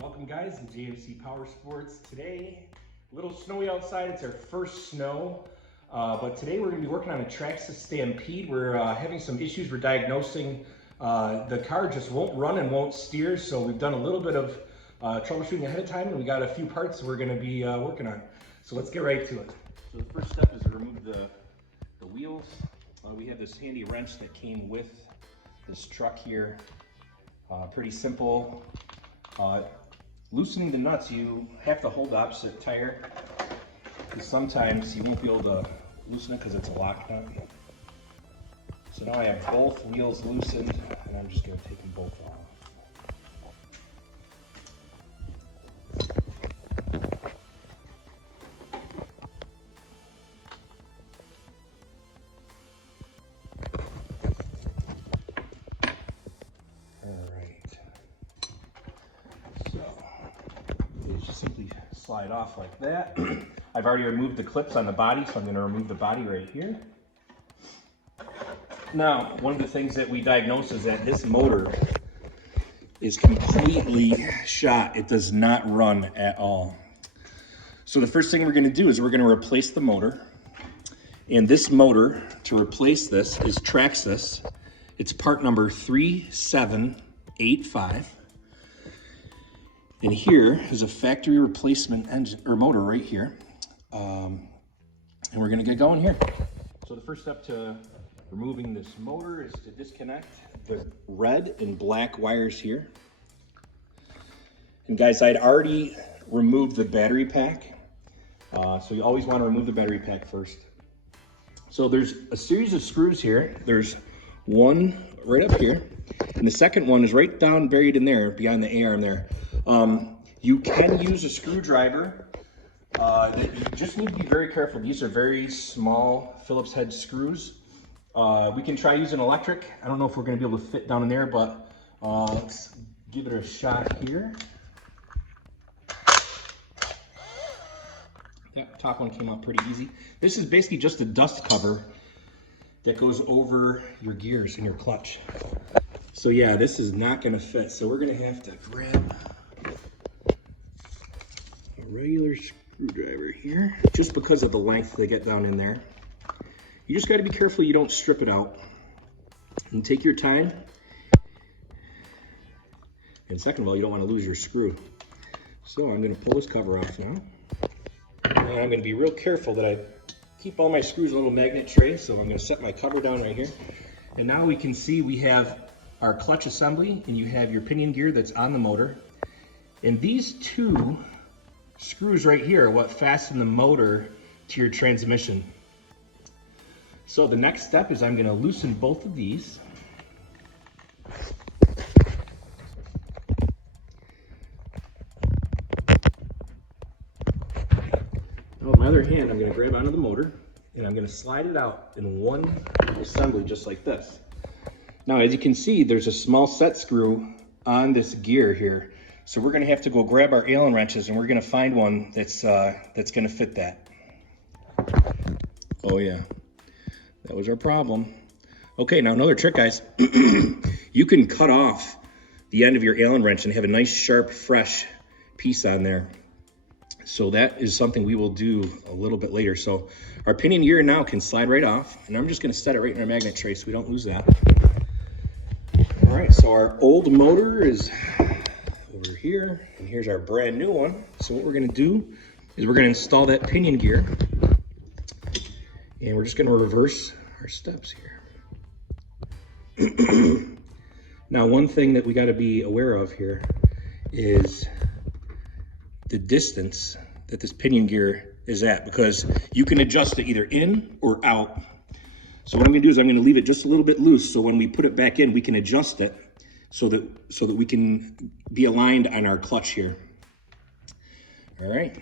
Welcome guys to JMC Power Sports. Today, a little snowy outside. It's our first snow, but today we're going to be working on a Traxxas Stampede. We're having some issues. We're diagnosing the car just won't run and won't steer, so we've done a little bit of troubleshooting ahead of time, and we got a few parts we're going to be working on. So let's get right to it. So the first step is to remove the wheels. We have this handy wrench that came with this truck here. Pretty simple. Loosening the nuts, you have to hold the opposite tire, because sometimes you won't be able to loosen it because it's a lock nut. So now I have both wheels loosened, and I'm just going to take them both off. Just simply slide off like that. I've already removed the clips on the body, so I'm going to remove the body right here. Now, one of the things that we diagnosed is that this motor is completely shot. It does not run at all. So the first thing we're going to do is we're going to replace the motor. And this motor, to replace this, is Traxxas. It's part number 3785. And here is a factory replacement engine or motor right here. And we're gonna get going here. So the first step to removing this motor is to disconnect the red and black wires here. And guys, I'd already removed the battery pack. So you always wanna remove the battery pack first. So there's a series of screws here. There's one right up here. And the second one is right down buried in there, behind the A-arm there. You can use a screwdriver. That you just need to be very careful. These are very small Phillips head screws. We can try using electric. I don't know if we're going to be able to fit down in there, but let's give it a shot here. That top one came out pretty easy. This is basically just a dust cover that goes over your gears and your clutch. So yeah, this is not going to fit. So we're going to have to grab a regular screwdriver here, just because of the length they get down in there. You just got to be careful you don't strip it out. And take your time. And second of all, you don't want to lose your screw. So I'm going to pull this cover off now. And I'm going to be real careful that I keep all my screws in a little magnet tray. So I'm going to set my cover down right here. And now we can see we have our clutch assembly, and you have your pinion gear that's on the motor. And these two screws right here are what fasten the motor to your transmission. So the next step is I'm going to loosen both of these. Now with my other hand, I'm going to grab onto the motor, and I'm going to slide it out in one assembly just like this. Now, as you can see, there's a small set screw on this gear here. So we're going to have to go grab our Allen wrenches, and we're going to find one that's going to fit that. Oh yeah, that was our problem. Okay, now another trick, guys. You can cut off the end of your Allen wrench and have a nice, sharp, fresh piece on there. So that is something we will do a little bit later. So our pinion gear now can slide right off, and I'm just going to set it right in our magnet tray so we don't lose that. All right, so our old motor is over here, and here's our brand new one. So what we're going to do is we're going to install that pinion gear, and we're just going to reverse our steps here. Now, one thing that we got to be aware of here is the distance that this pinion gear is at, because you can adjust it either in or out. So what I'm going to do is I'm going to leave it just a little bit loose, so when we put it back in, we can adjust it so that we can be aligned on our clutch here. All right.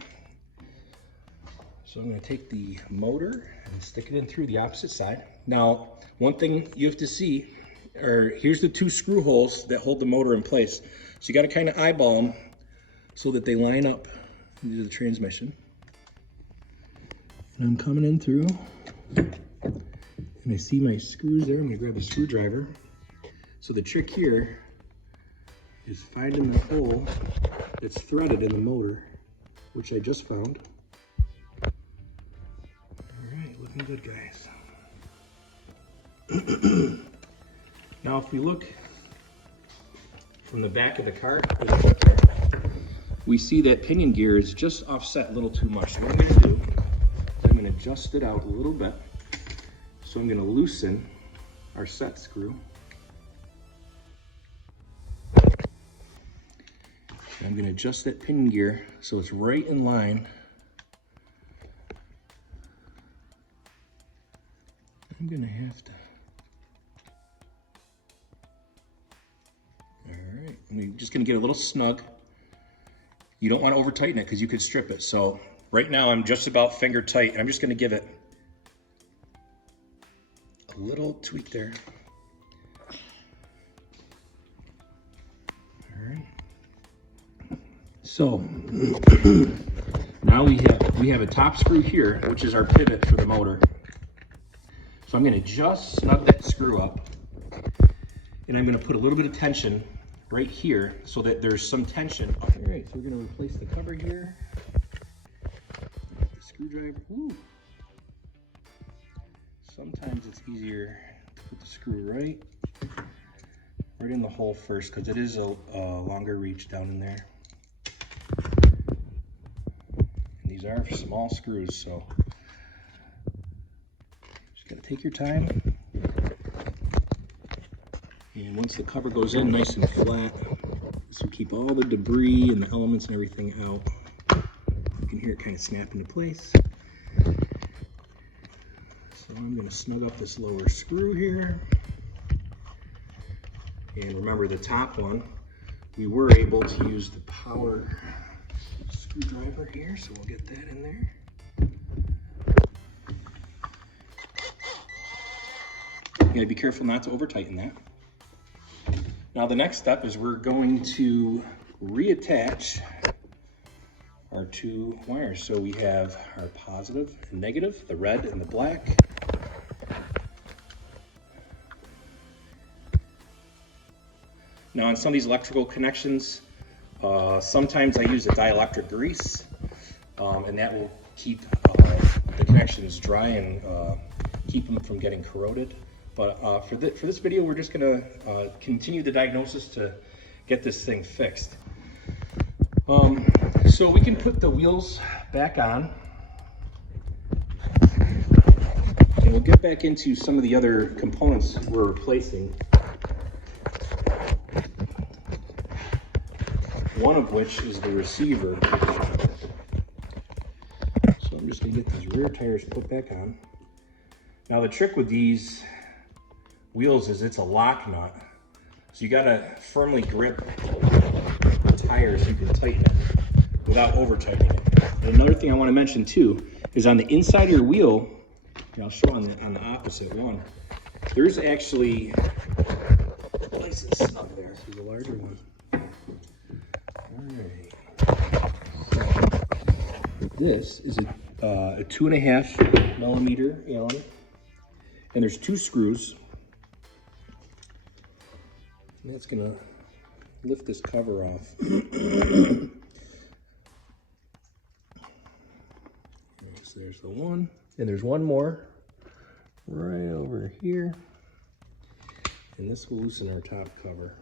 So I'm going to take the motor and stick it in through the opposite side. Now, one thing you have to see are, here's the two screw holes that hold the motor in place. So you got to kind of eyeball them so that they line up into the transmission. And I'm coming in through, and I see my screws there. I'm going to grab a screwdriver. So the trick here is finding the hole that's threaded in the motor, which I just found. All right, looking good, guys. Now, if we look from the back of the car, we see that pinion gear is just offset a little too much. So what I'm going to do is I'm going to adjust it out a little bit. So I'm going to loosen our set screw. I'm going to adjust that pinion gear so it's right in line. I'm going to have to. All right, I'm just going to get a little snug. You don't want to over tighten it because you could strip it. So right now I'm just about finger tight. I'm just going to give it a little tweak there. All right. So now we have a top screw here, which is our pivot for the motor. So I'm going to just snug that screw up, and I'm going to put a little bit of tension right here so that there's some tension. All right, so we're going to replace the cover here. The screwdriver. Ooh. Sometimes it's easier to put the screw right in the hole first because it is a longer reach down in there. And these are small screws, so just gotta take your time. And once the cover goes in nice and flat, this will keep all the debris and the elements and everything out. You can hear it kind of snap into place. So I'm going to snug up this lower screw here. And remember the top one, we were able to use the power screwdriver here, so we'll get that in there. You gotta be careful not to over tighten that. Now the next step is we're going to reattach our two wires. So we have our positive and negative, the red and the black. Now on some of these electrical connections, sometimes I use a dielectric grease, and that will keep the connections dry and keep them from getting corroded. But for this video, we're just gonna continue the diagnosis to get this thing fixed. So we can put the wheels back on, and we'll get back into some of the other components we're replacing. One of which is the receiver. So I'm just gonna get these rear tires put back on. Now the trick with these wheels is it's a lock nut. So you gotta firmly grip the tire so you can tighten it without over tightening it. And another thing I wanna mention too is on the inside of your wheel, and I'll show on the opposite one, there's actually places up there. This is a larger one. Alright. This is a 2.5 millimeter Allen, and there's two screws. And that's gonna lift this cover off. So there's the one, and there's one more right over here, and this will loosen our top cover.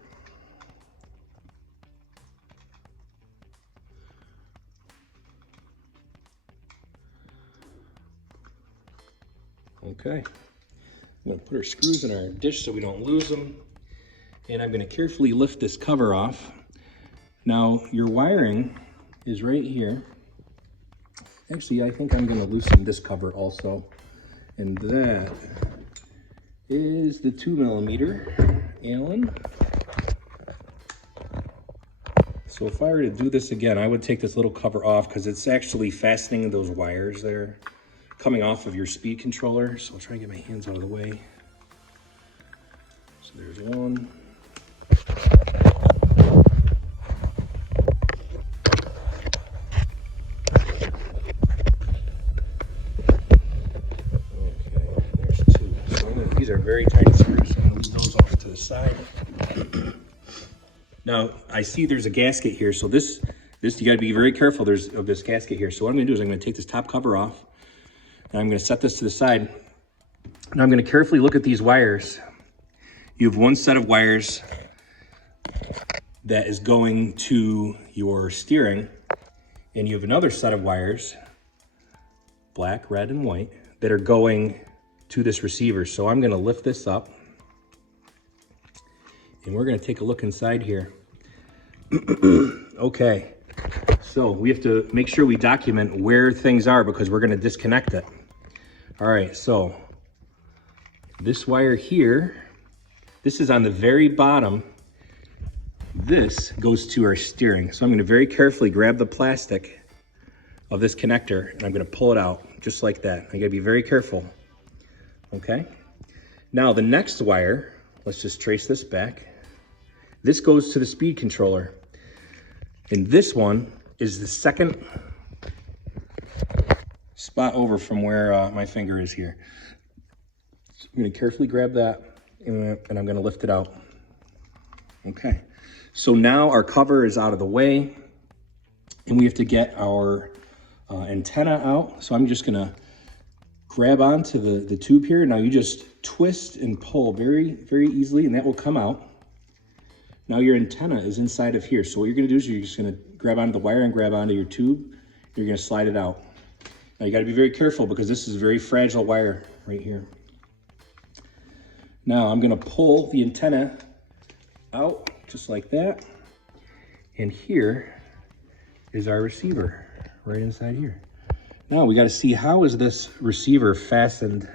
Okay, I'm going to put our screws in our dish so we don't lose them, and I'm going to carefully lift this cover off. Now your wiring is right here. Actually, I think I'm going to loosen this cover also, and that is the 2 millimeter Allen. So if I were to do this again, I would take this little cover off because it's actually fastening those wires there coming off of your speed controller. So I'll try and get my hands out of the way. So there's one. Okay, there's two. So these are very tiny screws, so I'm going to move those off to the side. Now, I see there's a gasket here, so this This, you gotta be very careful of this gasket here. So what I'm gonna do is I'm gonna take this top cover off, and I'm gonna set this to the side. And I'm gonna carefully look at these wires. You have one set of wires that is going to your steering, and you have another set of wires, black, red, and white, that are going to this receiver. So I'm gonna lift this up, and we're gonna take a look inside here. Okay, so we have to make sure we document where things are because we're gonna disconnect it. All right, so this wire here, this is on the very bottom. This goes to our steering. So I'm gonna very carefully grab the plastic of this connector and I'm gonna pull it out just like that. I gotta be very careful, okay? Now the next wire, let's just trace this back. This goes to the speed controller. And this one is the second spot over from where my finger is here. So I'm gonna carefully grab that and I'm gonna lift it out. Okay, so now our cover is out of the way and we have to get our antenna out. So I'm just gonna grab onto the tube here. Now you just twist and pull very, very easily and that will come out. Now your antenna is inside of here. So what you're gonna do is you're just gonna grab onto the wire and grab onto your tube. You're gonna slide it out. Now you gotta be very careful because this is a very fragile wire right here. Now I'm gonna pull the antenna out just like that. And here is our receiver right inside here. Now we gotta see how is this receiver fastened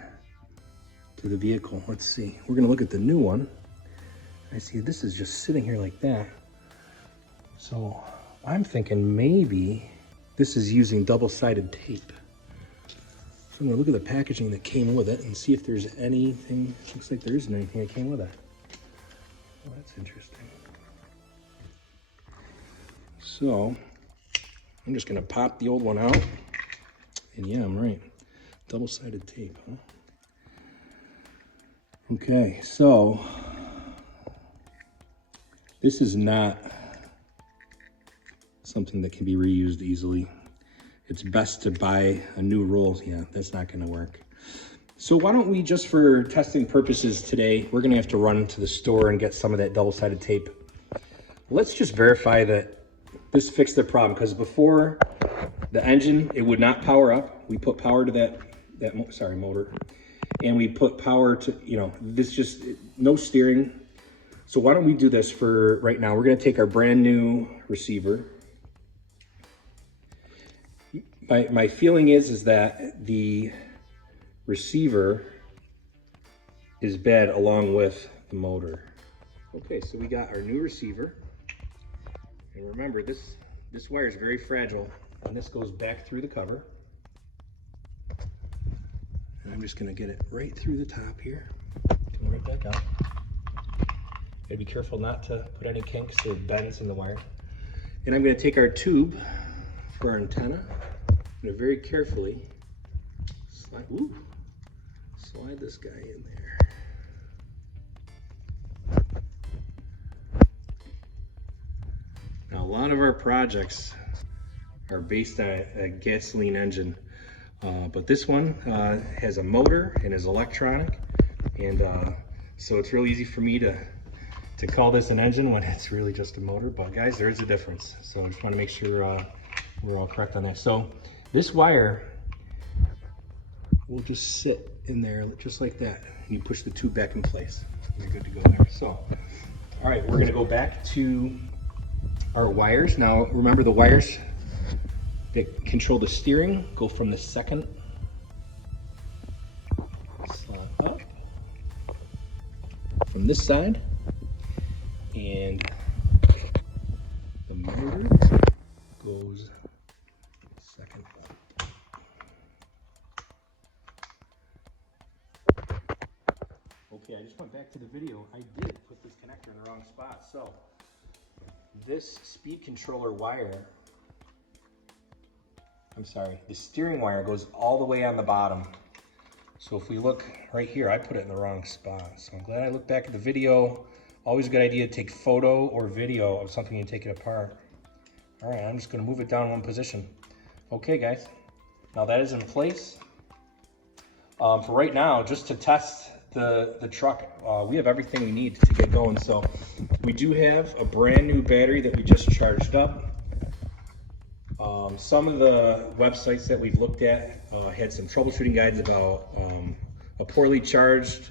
to the vehicle. Let's see, we're gonna look at the new one. I see this is just sitting here like that. So I'm thinking maybe this is using double-sided tape. So I'm gonna look at the packaging that came with it and see if there's anything. Looks like there isn't anything that came with it. Well, that's interesting. So I'm just gonna pop the old one out. And yeah, I'm right. Double-sided tape, huh? Okay, so this is not something that can be reused easily. It's best to buy a new roll. Yeah, that's not gonna work. So why don't we, just for testing purposes today, we're gonna have to run to the store and get some of that double-sided tape. Let's just verify that this fixed the problem, because before the engine, it would not power up. We put power to that motor, and we put power to, this just, no steering. So why don't we do this for right now? We're gonna take our brand new receiver. My feeling is that the receiver is bad along with the motor. Okay, so we got our new receiver. And remember, this wire is very fragile, and this goes back through the cover. And I'm just gonna get it right through the top here. Come right back out. Gotta be careful not to put any kinks or bends in the wire. And I'm gonna take our tube for our antenna. I'm gonna very carefully slide this guy in there. Now, a lot of our projects are based on a gasoline engine, but this one has a motor and is electronic, and so it's really easy for me to call this an engine when it's really just a motor. But guys, there is a difference, so I just want to make sure we're all correct on that. So this wire will just sit in there just like that, and you push the tube back in place. You're good to go there. So, all right, we're gonna go back to our wires. Now, remember the wires that control the steering go from the second slot up from this side, and the motor goes second up. Okay, I just went back to the video. I did put this connector in the wrong spot. So this speed controller wire, the steering wire goes all the way on the bottom. So if we look right here, I put it in the wrong spot. So I'm glad I looked back at the video. Always a good idea to take photo or video of something and take it apart. All right, I'm just gonna move it down one position. Okay, guys, now that is in place. For right now, just to test the truck, we have everything we need to get going. So we do have a brand new battery that we just charged up. Some of the websites that we've looked at had some troubleshooting guides about a poorly charged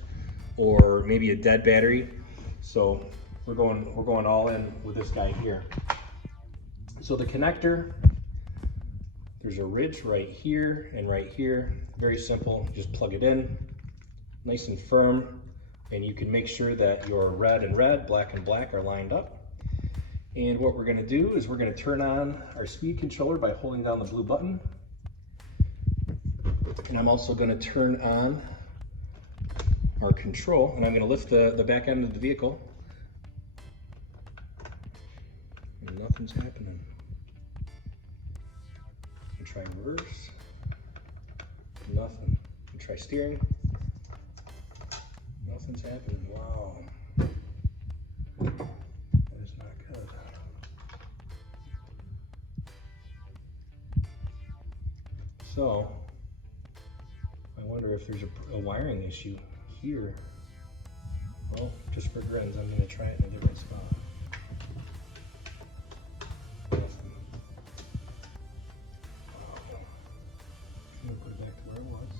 or maybe a dead battery. So we're going all in with this guy here. So the connector, there's a ridge right here and right here. Very simple, just plug it in, nice and firm, and you can make sure that your red and red, black and black are lined up. And what we're gonna do is we're gonna turn on our speed controller by holding down the blue button. And I'm also gonna turn on our control, and I'm gonna lift the back end of the vehicle. And nothing's happening. And try reverse, nothing. And try steering, nothing's happening. Wow. That is not good. So, I wonder if there's a wiring issue here. Well, just for grins, I'm going to try it in a different spot. Nothing. I'm going to put it back to where it was.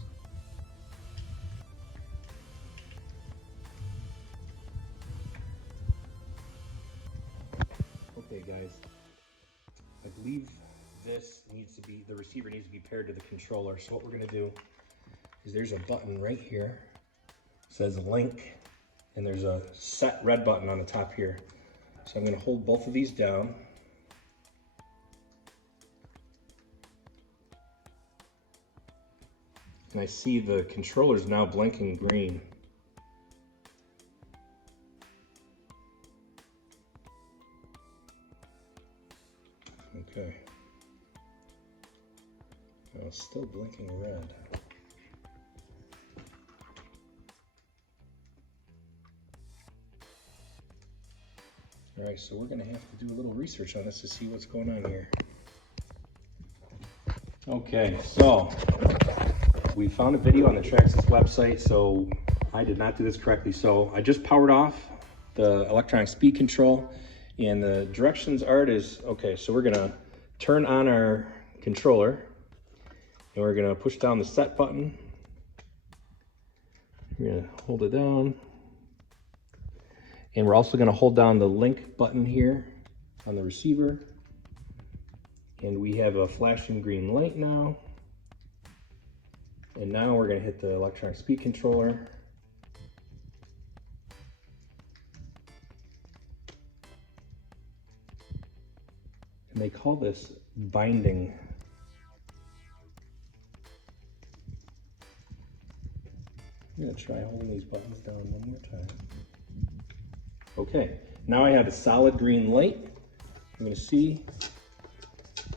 Okay, guys. I believe this needs to be, the receiver needs to be paired to the controller. So what we're going to do is there's a button right here. It says link, and there's a set red button on the top here. So I'm going to hold both of these down. And I see the controller's now blinking green. Okay. Well, it's still blinking red. All right, so we're gonna have to do a little research on this to see what's going on here. Okay, so we found a video on the Traxxas website, so I did not do this correctly. So I just powered off the electronic speed control, and the directions art is, okay, so we're gonna turn on our controller, and we're gonna push down the set button. We're gonna hold it down. And we're also gonna hold down the link button here on the receiver. And we have a flashing green light now. And now we're gonna hit the electronic speed controller. And they call this binding. I'm gonna try holding these buttons down one more time. Okay, now I have a solid green light. I'm gonna see,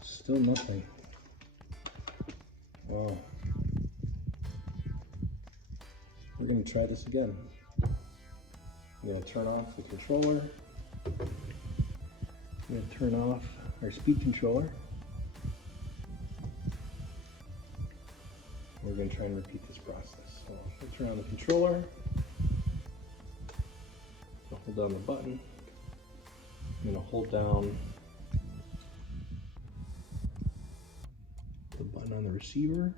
still nothing. Wow. We're gonna try this again. I'm gonna turn off the controller. I'm gonna turn off our speed controller. We're gonna try and repeat this process. So I'll turn on the controller. I'll hold down the button. I'm gonna hold down the button on the receiver.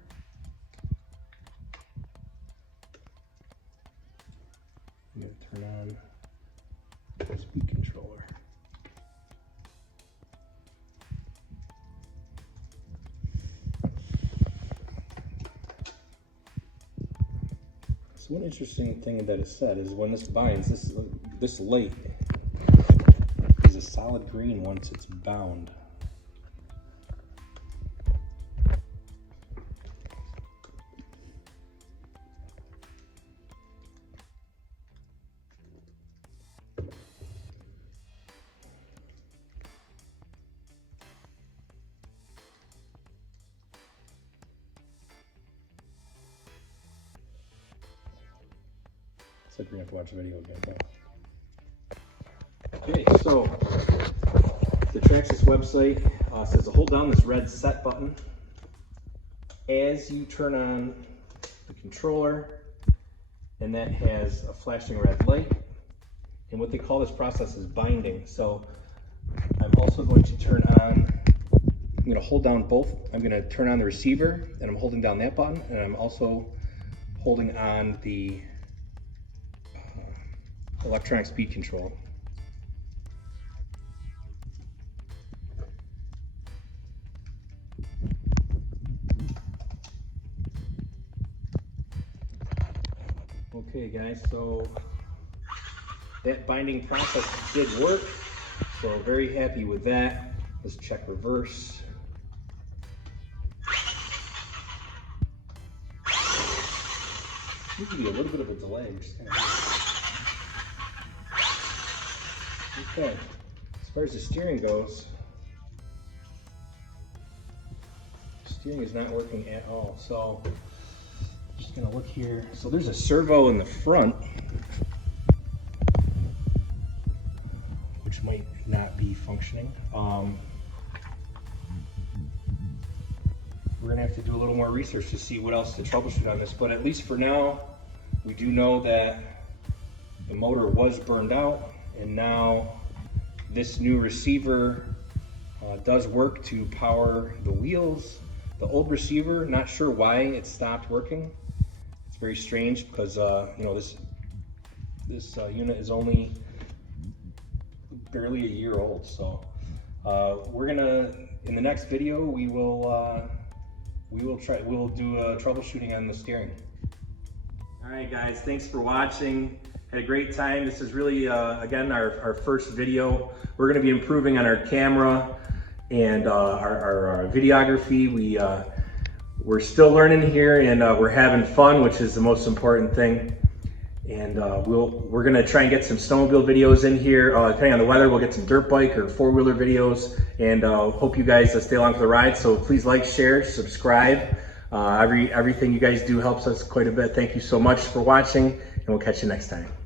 I'm gonna turn on the speed controller. So one interesting thing that is said is when this binds, this light is a solid green once it's bound. So we're gonna have to watch the video again. Okay, so the Traxxas website says to hold down this red set button as you turn on the controller, and that has a flashing red light. And what they call this process is binding. So I'm also going to turn on, I'm going to hold down both. I'm going to turn on the receiver, and I'm holding down that button, and I'm also holding on the electronic speed control. Okay guys, so that binding process did work, so very happy with that. Let's check reverse. Seems to be a little bit of a delay. Okay, as far as the steering goes, steering is not working at all. So just gonna look here. So there's a servo in the front, which might not be functioning. We're gonna have to do a little more research to see what else to troubleshoot on this, but at least for now, we do know that the motor was burned out, and now this new receiver does work to power the wheels. The old receiver, not sure why it stopped working. It's very strange because you know, this unit is only barely a year old. So we're gonna, in the next video, we'll do a troubleshooting on the steering. All right guys, thanks for watching. Had a great time. This is really again our first video. We're going to be improving on our camera and our videography. We're still learning here, and we're having fun, which is the most important thing. And we're going to try and get some snowmobile videos in here. Depending on the weather, we'll get some dirt bike or four-wheeler videos. And hope you guys stay along for the ride. So please like, share, subscribe. Everything you guys do helps us quite a bit. Thank you so much for watching, and we'll catch you next time.